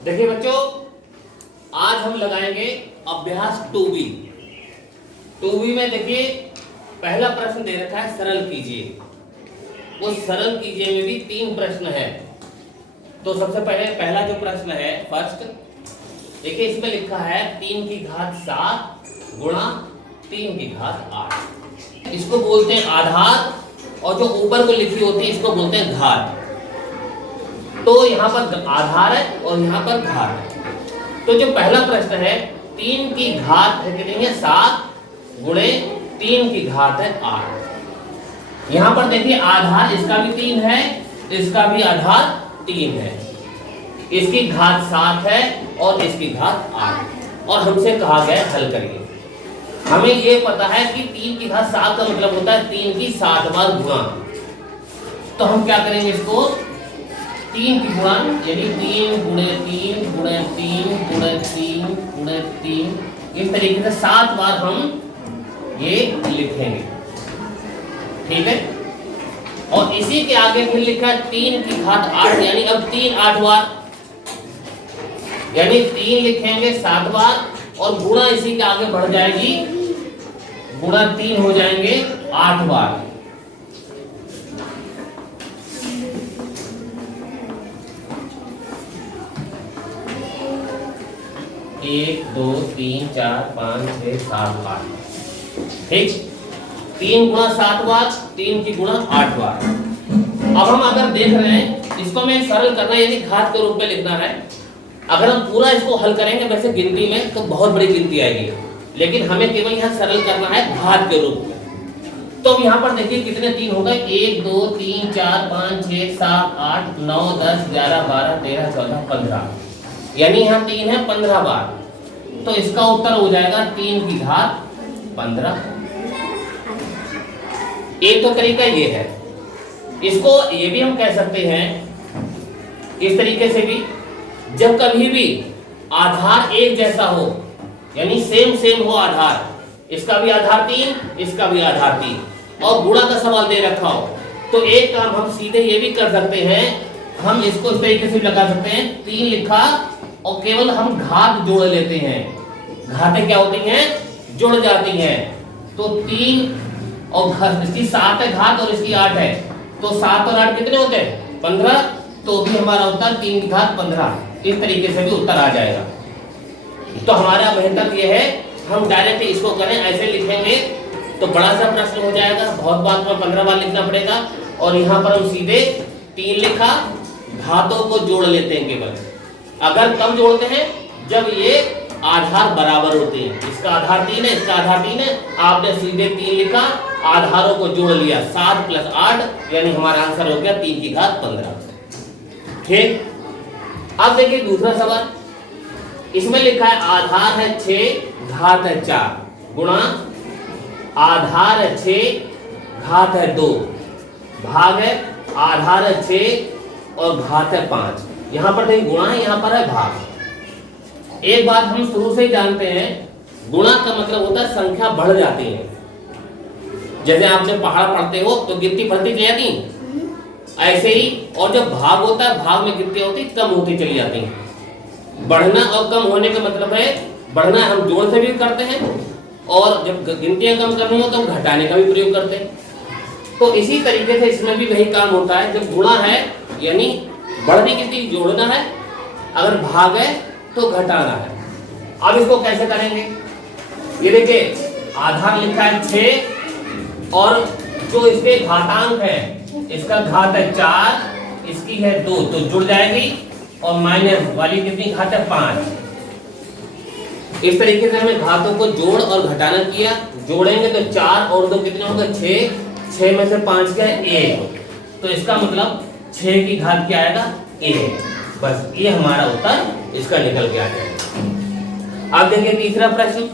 देखिए बच्चों, आज हम लगाएंगे अभ्यास 2B। 2B में देखिए पहला प्रश्न दे रखा है सरल कीजिए। वो सरल कीजिए में भी 3 प्रश्न है। तो सबसे पहले पहला जो प्रश्न है फर्स्ट, देखिए इसमें लिखा है 3 की घात 7 गुणा 3 की घात 8। इसको बोलते हैं आधार, और जो ऊपर को लिखी होती है इसको बोलते हैं घात। तो यहाँ पर आधार है और यहाँ पर घात है। तो जो पहला प्रश्न है 3 की घात है कितनी है 7 गुणे 3 की घात है 8। यहाँ पर देखिए आधार इसका भी 3 है, इसका भी आधार 3 है, इसकी घात 7 है और इसकी घात 8। और हमसे कहा गया हल करिए। हमें ये पता है कि 3 की घात 7 का मतलब होता है 3 की 7 बार गुणा। तो हम क्या करेंगे, इसको 3 की गुणा यानी 3 गुणे 3 गुणे 3 गुणे 3 गुणे 3, इस तरीके से 7 बार हम ये लिखेंगे। ठीक है। और इसी के आगे फिर लिखा है 3 की घात 8, यानी अब 3 8 बार, यानी 3 लिखेंगे 7 बार और गुणा इसी के आगे बढ़ जाएगी, गुणा 3 हो जाएंगे 8 बार। 1 2 3 4 5 6 7 8। ठीक, 3 गुणा 7 बार, 3 की गुणा 8 बार। अब हम अगर देख रहे हैं इसको में सरल करना है, यानी घात के रूप में लिखना है। अगर हम पूरा इसको हल करेंगे वैसे गिनती में तो बहुत बड़ी गिनती आएगी, लेकिन हमें केवल यहाँ सरल करना है घात के रूप में। तो अब यहाँ पर देखिए कितने 3 हो गए, 1 2 3 4 5 6 7 8 9 10 11 12 13 14 15, यानी यहाँ 3 है 15 बार। तो इसका उत्तर हो जाएगा 3 की घात 15। एक तो तरीका ये है। इसको ये भी हम कह सकते हैं इस तरीके से भी, जब कभी भी आधार एक जैसा हो, यानी सेम हो आधार, इसका भी आधार 3 इसका भी आधार 3, और गुणा का सवाल दे रखा हो, तो एक काम हम सीधे ये भी कर सकते हैं, हम इसको इस तरीके से लगा सकते हैं। 3 लिखा और केवल हम घात जोड़ लेते हैं। घातें क्या होती हैं, जुड़ जाती हैं। तो 3 और इसकी 7 है घात और इसकी 8 है, तो 7 और 8 कितने होते हैं 15। तो भी हमारा उत्तर 3 की घात 15, इस तरीके से भी उत्तर आ जाएगा। तो हमारा बेहतर ये है हम डायरेक्ट इसको करें, ऐसे लिखेंगे तो बड़ा सा प्रश्न हो जाएगा, बहुत बार में 15 बार लिखना पड़ेगा। और यहाँ पर हम सीधे 3 लिखा, घातों को जोड़ लेते हैं केवल। अगर कब जोड़ते हैं, जब ये आधार बराबर होते हैं। इसका आधार 3 है, इसका आधार 3 है, आपने सीधे 3 लिखा, आधारों को जोड़ लिया, 7 + 8, यानी हमारा आंसर हो गया 3 की घात 15। ठीक। अब देखिए दूसरा सवाल, इसमें लिखा है आधार है 6 घात है 4 गुणा आधार है 6 घात है 2 भाग है आधार है 6 और घात है 5। यहाँ पर देखिए गुणा है, यहाँ पर है भाग। एक बात हम शुरू से ही जानते हैं, गुणा का मतलब होता है संख्या बढ़ जाती है। जैसे आपने पहाड़ पढ़ते हो तो गिनती बढ़ती चली जाती, ऐसे ही। और जब भाग होता है, भाग में गिनती होती कम होती चली जाती है। बढ़ना और कम होने का मतलब है, बढ़ना हम जोड़ से भी करते हैं, और जब गिनतियां कम करनी हो तो हम घटाने का भी प्रयोग करते हैं। तो इसी तरीके से इसमें भी वही काम होता है। जब गुणा है यानी बढ़ती गिनती जोड़ना है, अगर भाग है तो घटाना है। अब इसको कैसे करेंगे, ये देखिए आधार लिखा है 6 और जो इसके घातांक है, इसका घात है 4, इसकी है 2, तो जुड़ जाएगी, और माइनस वाली कितनी घात है 5। इस तरीके से हमने घातों को जोड़ और घटाना किया। जोड़ेंगे तो 4 और 2 कितने होंगे 6, 6 में से 5 क्या है 1, तो इसका मतलब 6 की घात क्या आएगा 1। बस ये हमारा उत्तर इसका निकल के आ जाएगा। अब देखिए तीसरा प्रश्न,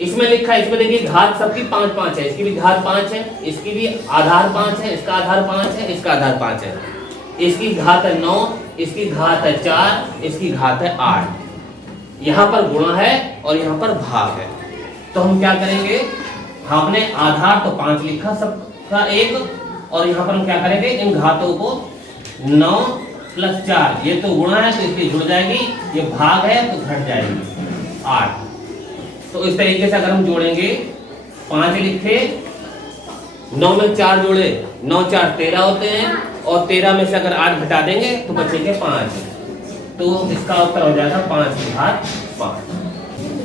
इसमें लिखा है, इसमें देखिए घात सबकी 5 5 है, इसकी भी घात 5 है, इसकी भी आधार 5 है, इसका आधार 5 है, इसका आधार 5 है, इसकी घात है 9, इसकी घात है 4, इसकी घात है 8। यहाँ पर गुणा है और यहाँ पर भाग है। तो हम क्या करेंगे, हमने आधार तो 5 लिखा सबका 1, और यहाँ पर हम क्या करेंगे, इन घातों को 9 प्लस 4, ये तो गुणा है तो इसलिए जुड़ जाएगी, ये भाग है तो घट जाएगी 8। तो इस तरीके से अगर हम जोड़ेंगे 5 लिखे, 9 में 4 जोड़े, 9 4 13 होते हैं, और 13 में से अगर 8 घटा देंगे तो बचेंगे 5। तो इसका उत्तर हो जाएगा 5 की घात 5।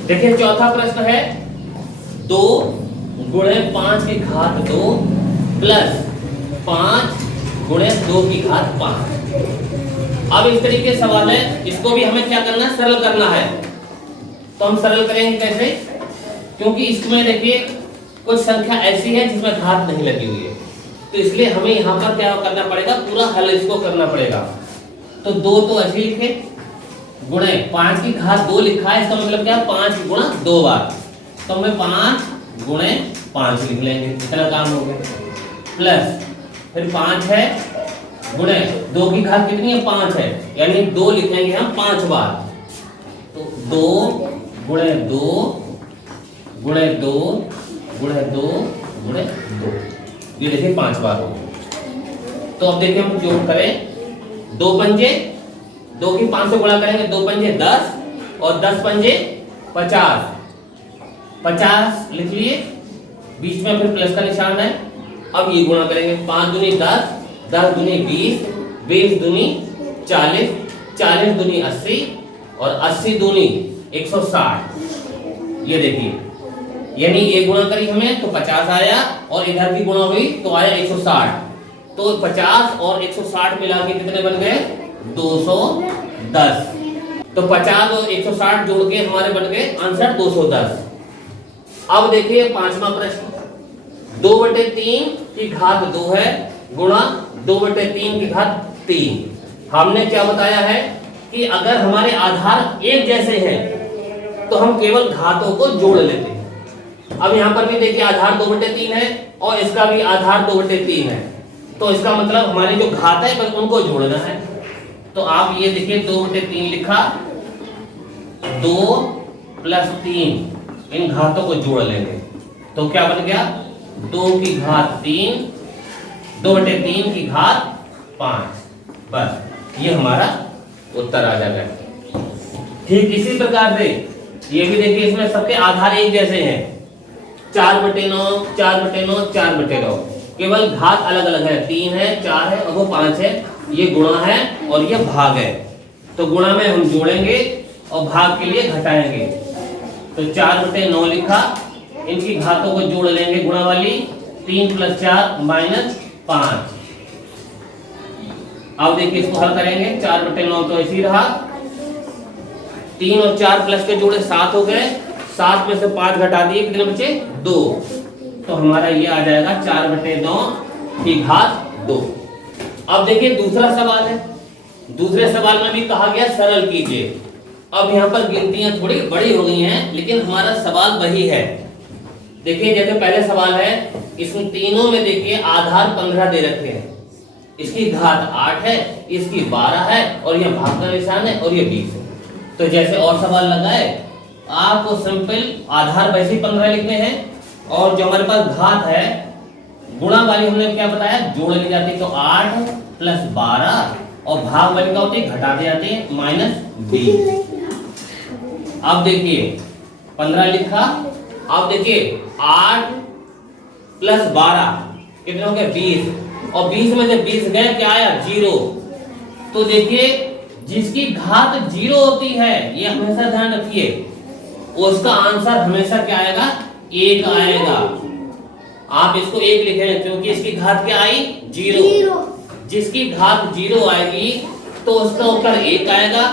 देखिए चौथा प्रश्न है 2 गुणे 5 की घात 2 प्लस 5 गुणे 2 की घात 5। अब इस तरीके सवाल है, इसको भी हमें क्या करना है, सरल करना है। तो हम सरल करेंगे कैसे, क्योंकि इसमें देखिए कुछ संख्या ऐसी है जिसमें घात नहीं लगी हुई है, तो इसलिए हमें यहाँ पर क्या करना पड़ेगा, पूरा हल इसको करना पड़ेगा। तो 2 तो ऐसे लिखे, गुणे 5 की घात 2 लिखा है, इसका मतलब क्या है 5 गुणा 2 बार, तो हमें 5 गुणे 5 लिख लेंगे, इतना काम हो गया। प्लस फिर 5 है गुणे 2 की घात कितनी है, 5 है, यानी 2 लिखेंगे हम 5 बार, तो 2 गुणे 2 गुणे 2 गुणे 2 गुणे 2, ये देखिए 5 बार हो। तो अब देखिए हम जोड़ करें, 2 पंजे, 2 की 5 से गुणा करेंगे, 2 पंजे 10 और 10 पंजे 50, 50 लिख लिए, बीच में फिर प्लस का निशान है। अब ये गुणा करेंगे, 5 दूनी 10, 10 दूनी 20, 20 दूनी 40, 40 दूनी 80 और 80 दूनी 160। ये देखिए, यानी ये गुणा करी हमें तो 50 आया, और इधर की गुणा हुई तो आया 160। तो 50 और 160 मिला के कितने बन गए, 210। तो 50 और 160 जोड़ के हमारे बन गए आंसर 210। अब देखिए पांचवा प्रश्न, 2/3 की घात 2 है गुणा 2/3 की घात 3। हमने क्या बताया है कि अगर हमारे आधार एक जैसे हैं तो हम केवल घातों को जोड़ लेते हैं। अब यहाँ पर भी देखिए आधार 2/3 है और इसका भी आधार 2/3 है, तो इसका मतलब हमारी जो घात है बस उनको जोड़ना है। तो आप ये देखिए 2/3 लिखा, 2 + 3 इन घातों को जोड़ लेंगे तो क्या बन गया, 2 की घात 3, 2/3 की घात 5। बस ये हमारा उत्तर आ जाएगा। ठीक इसी प्रकार से ये भी देखिए, इसमें सबके आधार एक जैसे हैं, 4/9, 4/9, 4/9, केवल घात अलग अलग है, 3 है, 4 है और वो 5 है। ये गुणा है और ये भाग है, तो गुणा में हम जोड़ेंगे और भाग के लिए घटाएंगे। तो 4/9 लिखा, इनकी घातों को जोड़ लेंगे गुणा वाली, 3 + 4 - 5। अब देखिए इसको हल करेंगे, 4/9 तो ऐसे ही रहा, 3 और 4 प्लस के जोड़े 7 हो गए, 7 में से 5 घटा दिए, कितने बचे, 2। तो हमारा ये आ जाएगा 4/9 की घात 2। अब देखिए दूसरा सवाल है, दूसरे सवाल में भी कहा गया सरल कीजिए। अब यहाँ पर गिनतियां थोड़ी बड़ी हो गई हैं, लेकिन हमारा सवाल वही है। देखिए जैसे पहले सवाल है, इसमें तीनों में देखिए आधार 15 दे रखे हैं, इसकी घात 8 है, इसकी 12 है और यह भाग का निशान है और ये 20 है। तो जैसे और सवाल लगाए, आपको सिंपल आधार वैसे ही 15 लिखने हैं, और जो हमारे पास घात है गुणा वाली हमने क्या बताया, जोड़ ली जाती है, तो 8 + 12 और भाग वाली का होती है घटा दी जाती है -20। अब देखिए 15 लिखा, अब देखिए 8 + 12 कितने हो गए, 20, और 20 में से 20 गए क्या आया, 0। तो देखिए जिसकी घात 0 होती है, ये हमेशा ध्यान रखिए, उसका आंसर हमेशा क्या आएगा, 1 आएगा। आप इसको 1 लिखें क्योंकि इसकी घात क्या आई, 0। जिसकी घात 0 आएगी तो उसका उत्तर 1 आएगा।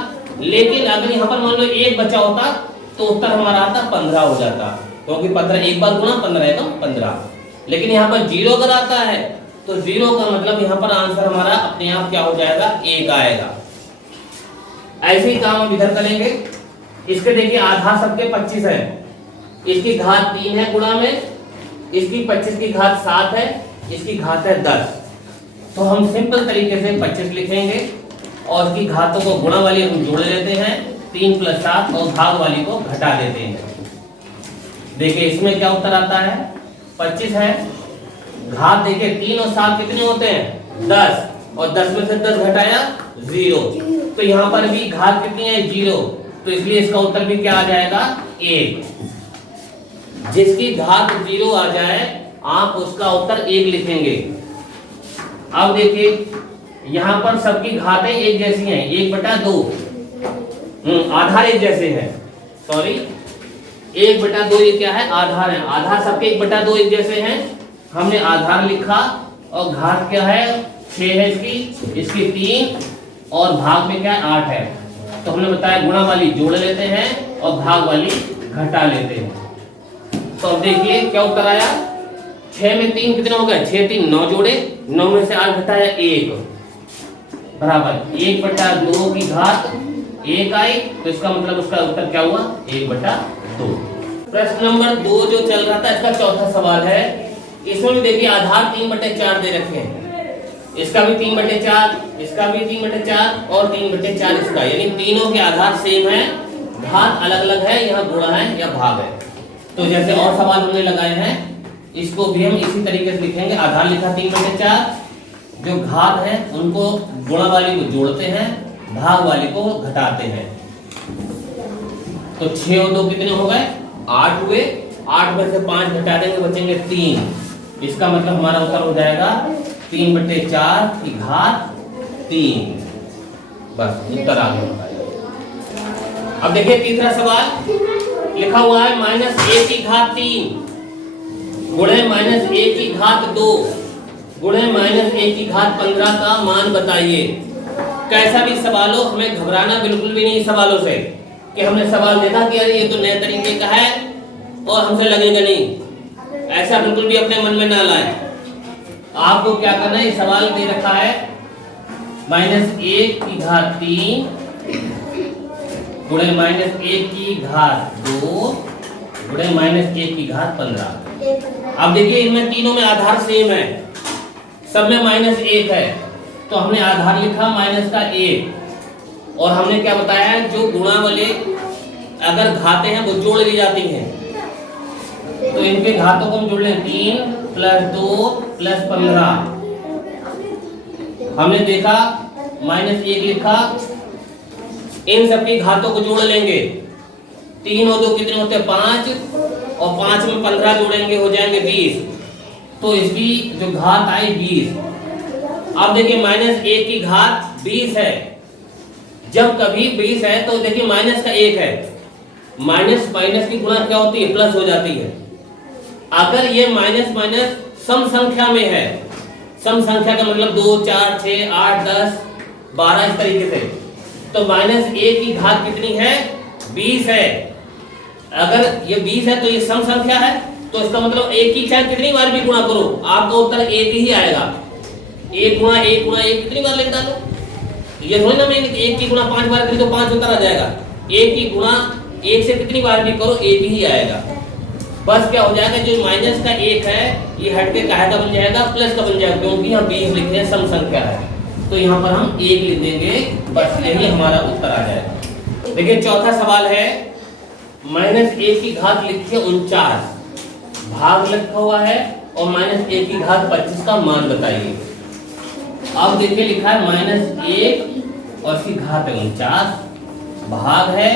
लेकिन अगर यहाँ पर मान लो 1 बचा होता तो उत्तर हमारा आता 15 हो जाता, क्योंकि 15 एक बार गुणा 15 है तो 15। लेकिन यहाँ पर 0 अगर आता है तो 0 का मतलब यहाँ पर आंसर हमारा अपने आप क्या हो जाएगा, 1 आएगा। ऐसे ही काम हम इधर करेंगे। इसके देखिए आधार सबके 25 है, इसकी घात 3 है गुणा में, इसकी 25 की घात 7 है, इसकी घात है 10। तो हम सिंपल तरीके से 25 लिखेंगे और इसकी घातों को गुणा वाली हम जोड़ लेते हैं, 3 + 7 और भाग वाली को घटा देते हैं। देखिए इसमें क्या उत्तर आता है, 25 है, घात देखिए 3 और 7 कितने होते हैं, 10, और 10 में से 10 घटाया 0। तो यहाँ पर भी घात कितनी है 0, तो इसलिए इसका उत्तर भी क्या आ जाएगा 1। जिसकी घात 0 आ जाए आप उसका उत्तर 1 लिखेंगे। अब देखिए यहाँ पर सबकी घातें एक जैसी हैं, 1/2 आधार एक जैसे हैं, सॉरी 1/2 ये क्या है आधार है, आधार सबके 1/2 एक जैसे हैं। हमने आधार लिखा और घात क्या है 6 है इसकी 3 और भाग में क्या है 8 है। तो हमने बताया गुणा वाली जोड़ लेते हैं और भाग वाली घटा लेते हैं। तो अब देखिए क्या उत्तर आया, 6 में 3 कितने हो गए 6 3 9 जोड़े, 9 में से 8 घटाया 1 बराबर 1/2 की घात 1 आई। तो इसका मतलब उसका उत्तर क्या हुआ 1/2। प्रश्न नंबर 2 जो चल रहा था इसका चौथा सवाल है। इसमें भी देखिए आधार 3/4 दे रखे हैं, इसका भी 3/4, इसका भी 3/4 और 3/4 इसका, यानी तीनों के आधार सेम है, घात अलग अलग है, यहाँ गुणा है या भाग है। तो जैसे और सवाल हमने लगाए हैं इसको भी हम इसी तरीके से लिखेंगे। आधार लिखा 3/4, जो घात है उनको गुणा वाली को जोड़ते हैं, भाग वाली को घटाते हैं। तो 6 और 2 कितने हो गए 8 हुए, 8 में से 5 घटा देंगे बचेंगे 3। इसका मतलब हमारा उत्तर हो जाएगा 3/4 की घात 3। बस उत्तर आ गया। अब देखिए तीसरा सवाल लिखा हुआ है -1 की घात 3 गुणे -1 की घात 2 गुणे -1 की घात 15 का मान बताइए। कैसा भी सवाल हो हमें घबराना बिल्कुल भी नहीं सवालों से, कि हमने सवाल देखा कि अरे ये तो नए तरीके का है और हमसे लगेगा नहीं, ऐसा बिल्कुल भी अपने मन में ना लाए। आपको क्या करना है, सवाल दे रखा है -1 की घात 3 गुणे -1 की घात 2 गुणे -1 की घात 15। अब देखिए इनमें तीनों में आधार सेम है, सब में -1 है, तो हमने आधार लिखा -1 और हमने क्या बताया जो गुणा वाले अगर घाते हैं वो जोड़ ली जाती हैं, तो इनके घातों को हम जोड़ लें 3 + 2 + 15। हमने देखा -1 लिखा, इन सबकी घातों को जोड़ लेंगे, 3 और 2 कितने होते हैं 5 और 5 में 15 जोड़ेंगे हो जाएंगे 20। तो इसकी जो घात आई 20। अब देखिए -1 की घात 20 है, जब कभी 20 है तो देखिए माइनस का 1 है, माइनस माइनस की गुणा क्या होती है प्लस हो जाती है। अगर ये माइनस माइनस सम संख्या में है, सम संख्या का मतलब 2 4 6 8 10 12 इस तरीके से, तो -1 की घात कितनी है 20 है। अगर ये 20 है तो ये सम संख्या है, तो इसका मतलब 1 की चाहे कितनी बार भी गुणा करो आपका उत्तर 1 ही आएगा। 1 गुणा 1 गुणा 1 कितनी बार लिख डालो, ये थोड़ी ना मैं 1 की गुणा 5 बार करी तो 5 उत्तर आ जाएगा। 1 की गुणा 1 से कितनी बार भी करो 1 ही आएगा। बस क्या हो जाएगा जो माइनस का 1 है ये हट के काहे का बन जाएगा प्लस का बन जाएगा, क्योंकि यहाँ 20 लिखे हैं सम संख्या है, तो यहाँ पर हम 1 लिख देंगे, बस यही हमारा उत्तर आ जाएगा। देखिए चौथा सवाल है -1 की घात लिखी है 49, भाग लिखा हुआ है और -1 की घात 25 का मान बताइए। अब देखिए लिखा है -1 और इसकी घात है 49, भाग है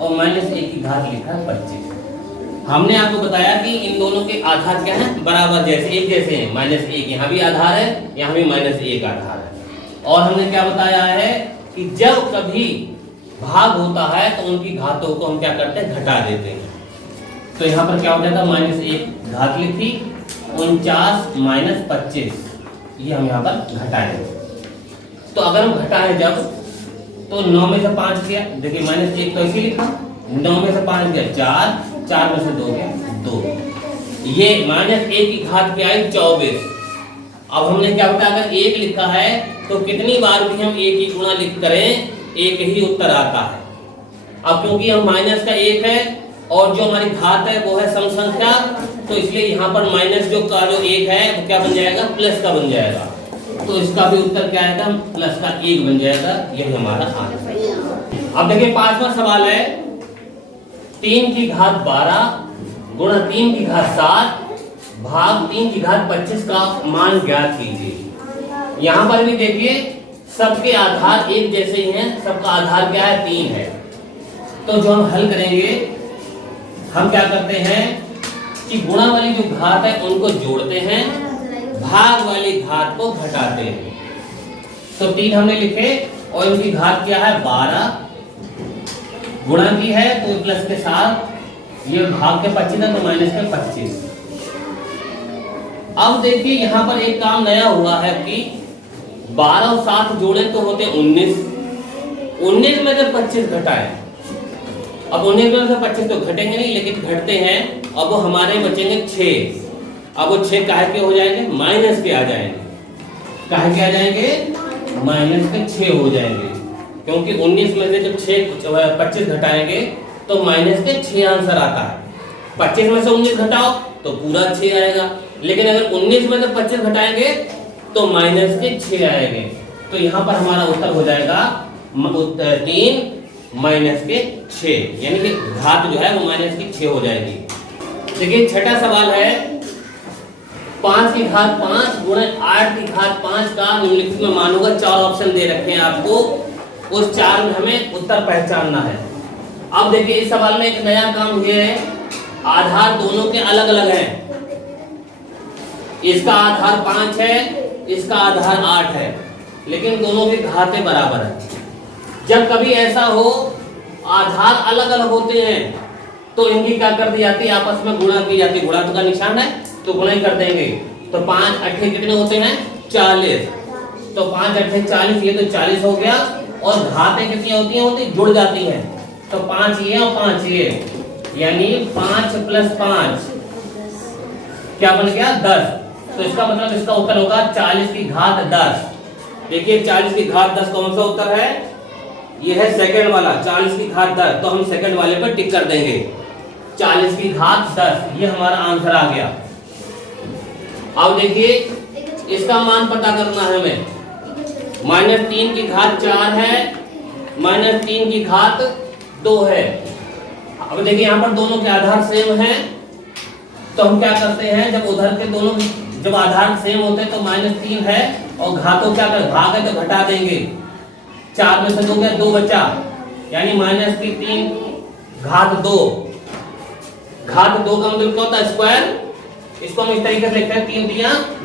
और -1 की घात लिखा है 25। हमने आपको बताया कि इन दोनों के आधार क्या हैं बराबर जैसे एक जैसे हैं, -1 यहाँ भी आधार है यहाँ भी -1 आधार है। और हमने क्या बताया है कि जब कभी भाग होता है तो उनकी घातों को हम क्या करते हैं घटा देते हैं। तो यहाँ पर क्या हो जाएगा -1 घात लिखी 49 - 25, ये हम यहाँ पर घटाएंगे। तो अगर हम घटाएं जब तो 9 में से 5 गया, देखिए -1 तो इसी लिखा, 9 में से 5 गया 4, 4 में से 2 गया 2, ये -1 की घात क्या आई 24। अब हमने क्या बताया अगर 1 लिखा है तो कितनी बार भी हम 1 की गुणा लिख करें 1 ही उत्तर आता है। अब क्योंकि हम माइनस का 1 है और जो हमारी घात है वो है सम संख्या, तो इसलिए यहाँ पर माइनस जो 1 है वो क्या बन जाएगा प्लस का बन जाएगा, तो इसका भी उत्तर क्या आएगा प्लस का 1 बन जाएगा, यही हमारा आंसर है। अब देखिए पांचवा सवाल है 3 की घात 12 गुणा 3 की घात 7 भाग 3 की घात 25 का मान ज्ञात कीजिए। यहां पर भी देखिए सबके आधार एक जैसे ही हैं, सबका आधार क्या है 3 है। तो जो हम हल करेंगे, हम क्या करते हैं कि गुणा वाली जो घात है उनको जोड़ते हैं, भाग वाली घात को घटाते हैं। तो 3 हमने लिखे और इनकी घात क्या है 12, गुणा की है तो प्लस के साथ, ये भाग के 25 है तो माइनस के 25। अब देखिए यहां पर एक काम नया हुआ है कि 12 और 7 जोड़े तो होते 19, 19 में से 25 घटाए। अब 19 में से 25 तो घटेंगे नहीं, लेकिन घटते हैं। अब वो हमारे बचेंगे 6। अब वो 6 काहे के हो जाएंगे, माइनस के आ जाएंगे। काहे के आ जाएंगे, माइनस के 6 हो जाएंगे, क्योंकि 19 में से जब 25 घटाएंगे तो माइनस के 6 आंसर आता है। 25 में से 19 घटाओ तो पूरा 6 आएगा, लेकिन अगर 19 में से 25 घटाएंगे तो माइनस के 6 आएंगे। तो यहाँ पर हमारा उत्तर हो जाएगा 3 माइनस के 6, यानी कि घात जो है वो माइनस की 6 हो जाएगी। देखिए छठा सवाल है 5 की घात 5 गुणे 8 की घात 5 का निम्नलिखित में मान होगा। 4 ऑप्शन दे रखे हैं आपको, उस 4 में हमें उत्तर पहचानना है। अब देखिए इस सवाल में एक नया काम ये है, आधार दोनों के अलग अलग हैं। इसका आधार 5 है, इसका आधार 8 है, लेकिन दोनों की घातें बराबर है। जब कभी ऐसा हो आधार अलग अलग होते हैं तो इनकी क्या कर दी जाती है, आपस में गुणा की जाती है। गुणा का निशान है तो गुणा ही कर देंगे। तो 5 8 कितने होते हैं 40, तो 5 8 40, ये तो 40 हो गया। और घातें कितनी होती हैं, जुड़ जाती हैं। तो 5 ये और 5 ये, यानी 5 + 5 क्या बन गया 10। तो इसका मतलब इसका उत्तर होगा 40 की घात 10। देखिए 40 की घात 10 कौन सा उत्तर है, ये है सेकंड वाला 40 की घात 10। तो हम सेकंड वाले पर टिक कर देंगे, 40 की घात 10 ये हमारा आंसर आ गया। अब देखिए इसका मान पता करना है हमें। -3 की घात 4 है, -3 की घात 2 है। अब देखिए यहाँ पर दोनों के आधार सेम हैं, तो हम क्या करते हैं, जब उधर के दोनों जब आधार सेम होते हैं तो -3 है और घातों क्या कर भाग है तो घटा देंगे। 4 में से 2 गया, 2 बचा, यानी -3 घात 2। घात 2 का मतलब क्या होता है स्क्वायर। इसको हम इस तरीके से लिखते हैं 3 ×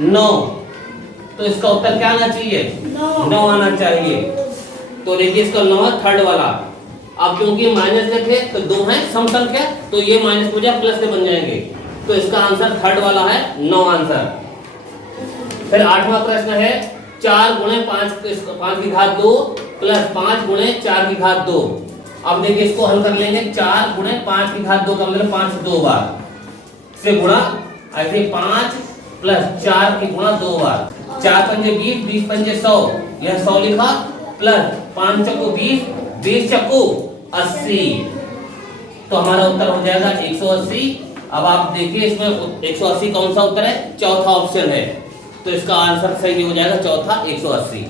9। तो इसका उत्तर क्या आना चाहिए 9 आना चाहिए। तो देखिए इसका 9 है थर्ड वाला। अब क्योंकि माइनस लिखे तो 2 है सम संख्या, तो ये माइनस हो जाए प्लस से बन जाएंगे। तो इसका आंसर थर्ड वाला है 9 आंसर। फिर 8वां प्रश्न है 4 × 5 की घात 2 + 5 × 4 की घात 2। अब देखिए इसको हल कर लेंगे। 4 × 5 की घात 2 का मतलब 5 2 बार से गुणा, ऐसे 5 + 4 की गुणा 2 बार। 4 पंजे 20, 20 पंजे 100, यह 100 लिखा, प्लस 5 चक्कू 20, 20 चक्कू 80। तो हमारा उत्तर हो जाएगा 180। अब आप देखिए इसमें 180 कौन सा उत्तर है, चौथा ऑप्शन है। तो इसका आंसर सही हो जाएगा चौथा 180।